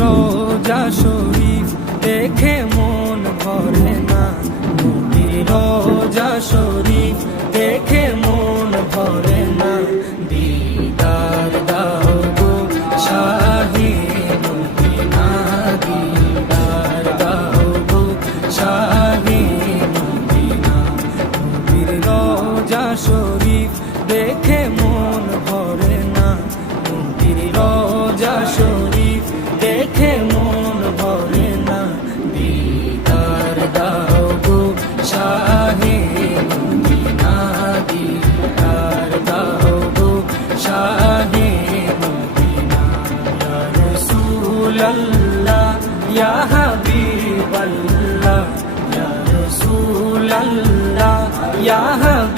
রোজা শরীফ দেখে মন ভরে না, নবীর রোজা শরীফ দেখে মন ভরে না। দিদার দাও গো শাহে মদিনা, দিদার দাও গো শাহে মদিনা। নবীর রোজা শরীফ দেখে মন ভরে না, নবীর রোজা শরীফ দেখে মন ভরে না। দিদার দাও গো শাহে মদিনা, দিদার দাও গো শাহে মদিনা। ইয়া রাসূলাল্লাহ ইয়া হাবিবাল্লাহ, ইয়া রাসূলাল্লাহ ইয়া হাবিবাল্লাহ।